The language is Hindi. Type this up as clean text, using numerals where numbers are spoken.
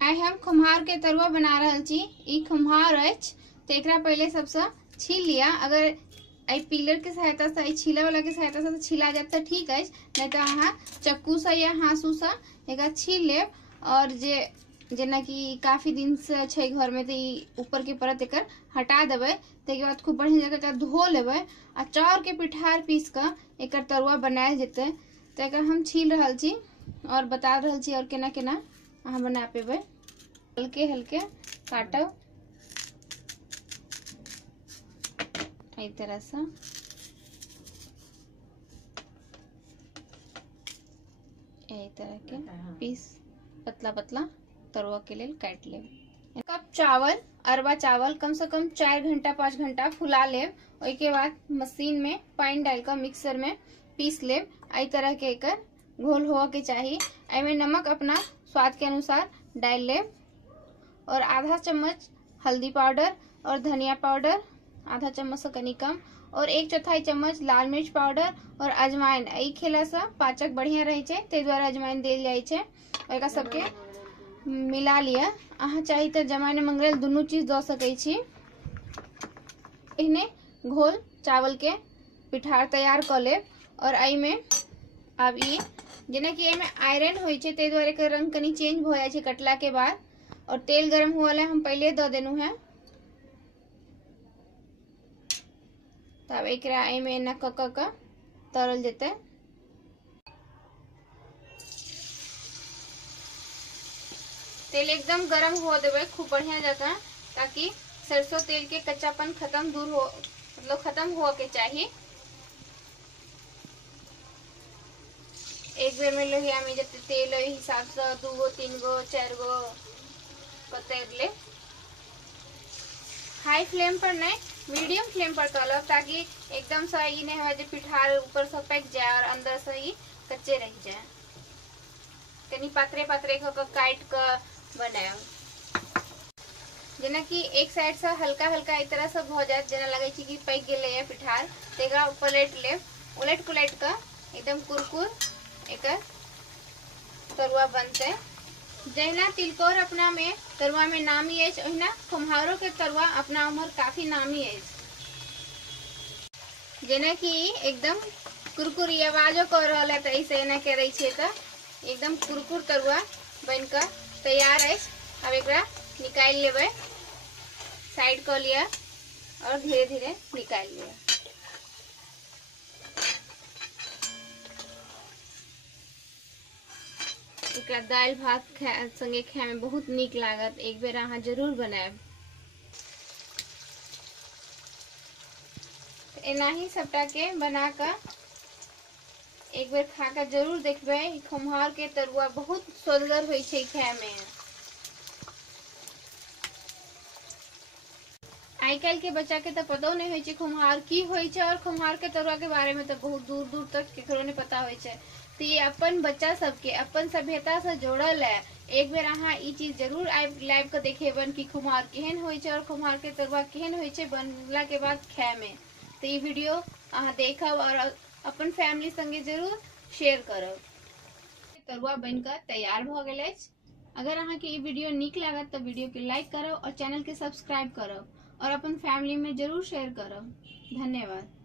आई हम खुम्हार के तरुआ बना रहल छी। ई खुम्हार अछि तो एकरा पहले सबसे छील लिया। अगर आई पीलर के सहायता से, छीला वाला के सहायता से छीला जाए तो ठीक है, नहीं तो अहाँ चक्कू से या हाँसू से एकरा छील लेब। और जेना कि काफी दिन से छै घर में, तो ऊपर के परत एकर हटा देवे। ताके बाद खूब बढ़िया जगह धो लेवे आ चाउर के पिठार पीस के एकर तरुआ बनायल जेते। तो एकर हम छील रहल छी और बता रहल छी और केना केना अहाँ बना पेबे। हल्के हल्के काटब इस तरह से। यही तरह के पीस पतला पतला तरुआ के लिए काट ले। कप चावल, अरवा चावल कम से कम 4 घंटा 5 घंटा फुला लेब। उसके बाद मशीन में पानी डालकर मिक्सर में पीस लेब। आई तरह के एकर घोल हो के चाहिए। एमे नमक अपना स्वाद के अनुसार डाल लेब और आधा चम्मच हल्दी पाउडर और धनिया पाउडर, आधा चम्मच से कनी कम, और 1/4 चम्मच लाल मिर्च पाउडर और अजवाइन। ई खेला से पाचक बढ़िया रहे छै, ते द्वारा अजवाइन देल जाय छै। एकरा सबके मिला लिया। अहाँ चाही तो जमाइन मंगरेल दुनू चीज दो सकै छी। इन्हें घोल चावल के पिठार तैयार कर लेब। और आई में अब ई जेना कि एमे आयरन होय छै, ते द्वारा एकर रंग कनी चेंज हो जाय छै कटला के बाद। और तेल गरम हुआ हम पहले दे देनु है। तब एकरा एमे एना क तरल जेते। तेल एकदम गरम हो देवे खूब बढ़िया जगह, ताकि सरसों तेल के कच्चापन खत्म दूर हो, मतलब खत्म हो के चाहिए। एक बेर में लोहिया में जते तेल ओहि हिसाब से 2 गो 3 गो 4 गो कतर ले। हाई फ्लेम पर नहीं, मीडियम फ्लेम पर तलब, ताकि एकदम से ई नहीं हो जे पिठार ऊपर से पक जाए और अंदर से ही कच्चे रह जाए। कनी पातरे पातरे काट के बनाएब। जेना कि एक साइड से हल्का हल्का इस तरह से हो जाए, जेना लगे छै कि पक गेले है पिठार, तो एकरा पलट लेब। उलट पुलट के एकदम कुरकुर एकर तरुआ बनते। जहिना तिलकोर अपना में तरुआ में नामी है, ओहिना कुम्हारों के तरुआ अपना उम्र काफी नामी है। जेना कि एकदम कुरकुरी आवाजो कर रहा है, तो ऐसे एना करे छे तो एकदम कुरकुर तरुआ बनकर तैयार है। अब एकरा निकाल लेबै, साइड कर लिया और धीरे धीरे निकाल लिया। एकरा दाल भात संगे खाए में बहुत नीक लागत। एक बेर अहाँ जरूर बनाएब। एना ही सबटा के बना कर एक बेर खा कर जरूर देखबे। कुम्हार के तरुआ बहुत सुअदगर होय छै खाए में। आई काल के बच्चा के तो पतो नहीं होय छै कुम्हार की होय छै, और कुम्हार के तरुआ के बारे में तो बहुत दूर दूर तक केकरो नहीं पता होय छै। तो ये अपन बच्चा सबके अपन सभ्यता से जोड़ल है। एक बेर अहाँ ई चीज जरूर लाइव के देखेबन कि कुम्हार केहन होय छै और कुम्हार के तरुआ केहन होय छै बनला के बाद खाए में। तो ये वीडियो अहाँ देखब और अपन फैमिली संगे जरूर शेयर करब। तरुआ बनकर तैयार भ गेल अछि। अगर अहाँ के ई वीडियो नीक लागत तो वीडियो के लाइक करब और चैनल के सब्सक्राइब करब और अपन फैमिली में जरूर शेयर करब। धन्यवाद।